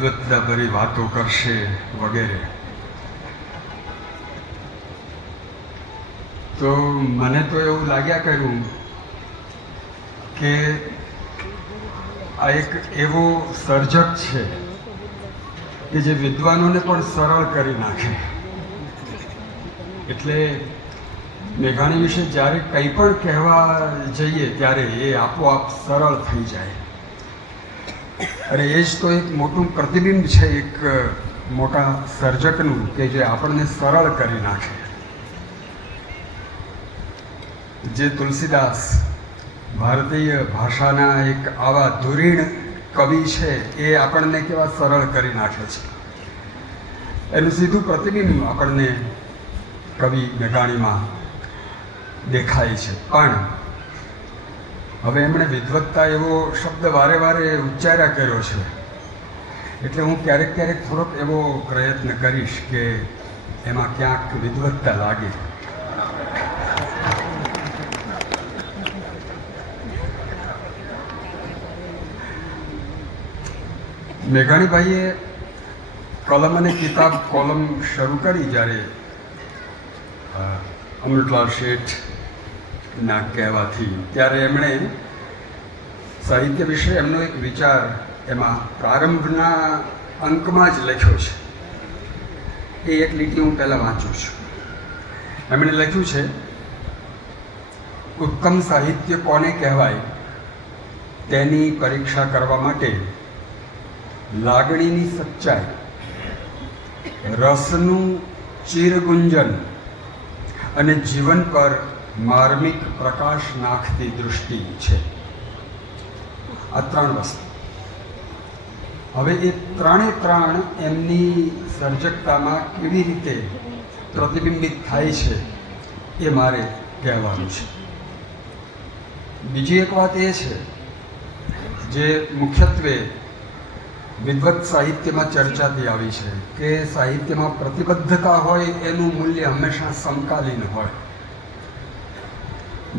વિદ્વત્તાભરી વાતો કરશે વગેરે. તો મને તો એવું લાગ્યા કર્યું કે આ એક એવો સર્જક છે કે જે વિદ્વાનોને પણ સરળ કરી નાખે. એટલે મેઘાણી વિશે જ્યારે કંઈ પણ કહેવા જઈએ ત્યારે એ આપોઆપ સરળ થઈ જાય. અને એ જ તો એક મોટું પ્રતિબિંબ છે એક મોટા સર્જકનું કે જે આપણને સરળ કરી નાખે. જે તુલસીદાસ ભારતીય ભાષાના એક આવા ધુરીણ કવિ છે એ આપણને કેવા સરળ કરી નાખે છે. એનું સીધું પ્રતિબિંબ આપણને કવિ મેઘાણીમાં દેખાય છે. પણ હવે એમણે વિદ્વત્તા એવો શબ્દ વારે વારે ઉચ્ચાર્યા કર્યો છે, એટલે હું ક્યારેક ક્યારેક થોડોક એવો પ્રયત્ન કરીશ કે એમાં ક્યાંક વિદ્વત્તા લાગે. મેઘાણીભાઈએ કલમ અને કિતાબ કોલમ શરૂ કરી જ્યારે અમૃતલાલ શેઠના કહેવાથી, ત્યારે એમણે સાહિત્ય વિશે એમનો એક વિચાર એમાં પ્રારંભના અંકમાં જ લખ્યો છે. એ એક લીટી હું પહેલાં વાંચું છું. એમણે લખ્યું છે, ઉત્તમ સાહિત્ય કોને કહેવાય તેની પરીક્ષા કરવા માટે લાગણીની સચ્ચાઈ, રસનું ચિરગુંજન અને જીવન પર માર્મિક પ્રકાશ નાખતી દૃષ્ટિ છે. આ ત્રણ વસ્તુ. હવે એ ત્રણ એમની સર્જકતામાં કેવી રીતે પ્રતિબિંબિત થાય છે એ મારે કહેવાનું છે. બીજી એક વાત એ છે જે મુખ્યત્વે વિદ્વત સાહિત્યમાં ચર્ચાતી આવી છે કે સાહિત્યમાં પ્રતિબદ્ધતા હોય એનું મૂલ્ય હંમેશા સમકાલીન હોય.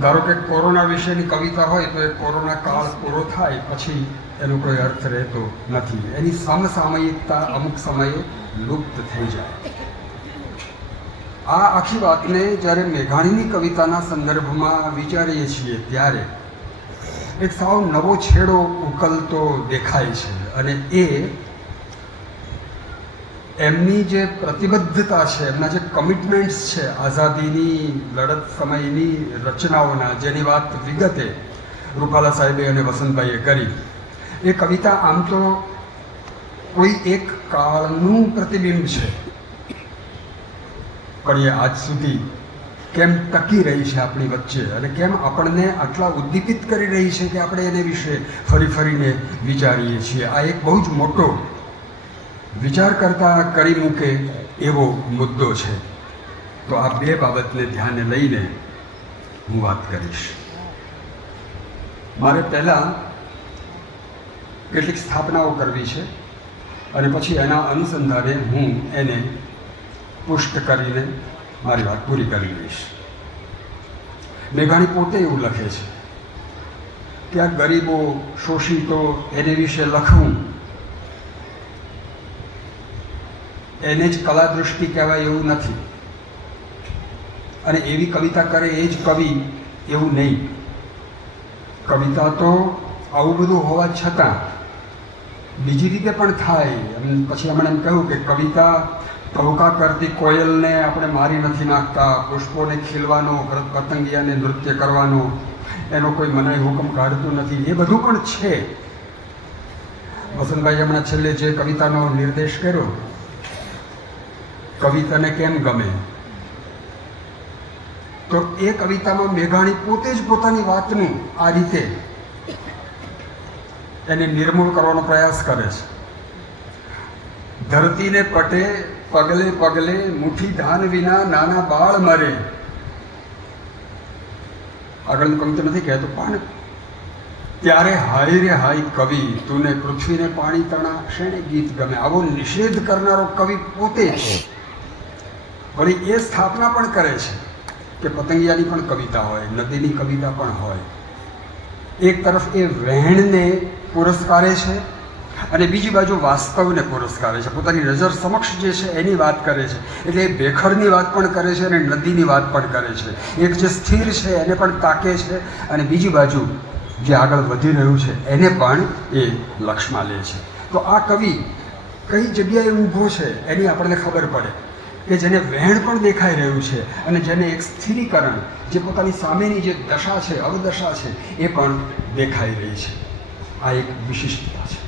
ધારો કે કોરોના વિશેની કવિતા હોય તો એ કોરોના કાળ પૂરો થાય પછી એનો કોઈ અર્થ રહેતો નથી. એની સમસામયિકતા અમુક સમયે લુપ્ત થઈ જાય. આ આખી વાતને જ્યારે મેઘાણીની કવિતાના સંદર્ભમાં વિચારીએ છીએ ત્યારે એક સાવ નવો છેડો ઉકલતો દેખાય છે. અને એ એમની જે પ્રતિબદ્ધતા છે, એમના જે કમિટમેન્ટ્સ છે આઝાદીની લડત સમયની રચનાઓના, જેની વાત વિગતે રૂપાલા સાહેબે અને વસંતભાઈએ કરી, એ કવિતા આમ તો કોઈ એક કાળનું પ્રતિબિંબ છે, પણ એ આજ સુધી કેમ ટકી રહી છે આપણી વચ્ચે અને કેમ આપણને આટલા ઉદ્દીપિત કરી રહી છે કે આપણે એને વિશે ફરી ફરીને વિચારીએ છીએ. આ એક બહુ જ મોટો વિચાર કરતા કરી મૂકે એવો મુદ્દો છે. તો આ બે બાબતને ધ્યાને લઈને હું વાત કરીશ. મારે પહેલાં કેટલીક સ્થાપનાઓ કરવી છે અને પછી એના અનુસંધાને હું એને પુષ્ટ કરીને મારી વાત પૂરી કરી લઈશ. મેઘાણી પોતે એવું લખે છે કે આ ગરીબો, શોષિતો, એને વિશે લખવું એને જ કલાદૃષ્ટિ કહેવાય એવું નથી. અને એવી કવિતા કરે એ જ કવિ એવું નહીં. કવિતા તો આવું બધું હોવા છતાં બીજી રીતે પણ થાય. પછી હમણાં એમ કહ્યું કે કવિતા ટહુકા કરતી કોયલને આપણે મારી નથી નાખતા, પુષ્પોને ખીલવાનો, પતંગિયાને નૃત્ય કરવાનો એનો કોઈ મનાઈ હુકમ કાઢતું નથી. એ બધું પણ છે. વસંતભાઈ હમણાં છેલ્લે જે કવિતાનો નિર્દેશ કર્યો, કવિતાને કેમ ગમે, તો એ કવિતામાં મેઘાણી પોતે જ પોતાની વાતનું આ રીતે એને નિર્મૂળ કરવાનો પ્રયાસ કરે છે. ધરતીને પટે પગલે પગલે મુઠ્ઠી ધાન વિના નાના બાળ મરે. આગળનું કવિતા નથી કહેતો, પણ ત્યારે હાય રે હાય કવિ, તુને પૃથ્વીને પાણી તણા શેણે ગીત ગમે. આવો નિષેધ કરનારો કવિ પોતે છે. વળી એ સ્થાપના પણ કરે છે કે પતંગિયાની પણ કવિતા હોય, નદીની કવિતા પણ હોય. એક તરફ એ વહેણને પુરસ્કારે છે અને બીજી બાજુ વાસ્તવને પુરસ્કારે છે, પોતાની નજર સમક્ષ જે છે એની વાત કરે છે. એટલે એ ભેખડની વાત પણ કરે છે અને નદીની વાત પણ કરે છે. એક જે સ્થિર છે એને પણ તાકે છે અને બીજી બાજુ જે આગળ વધી રહ્યું છે એને પણ એ લક્ષમાં લે છે. તો આ કવિ કઈ જગ્યાએ ઊભો છે એની આપણને ખબર પડે કે જેને વહેણ પણ દેખાઈ રહ્યું છે અને જેને એક સ્થિરીકરણ, જે પોતાની સામેની જે દશા છે, અવદશા છે, એ પણ દેખાઈ રહી છે. આ એક વિશિષ્ટતા છે.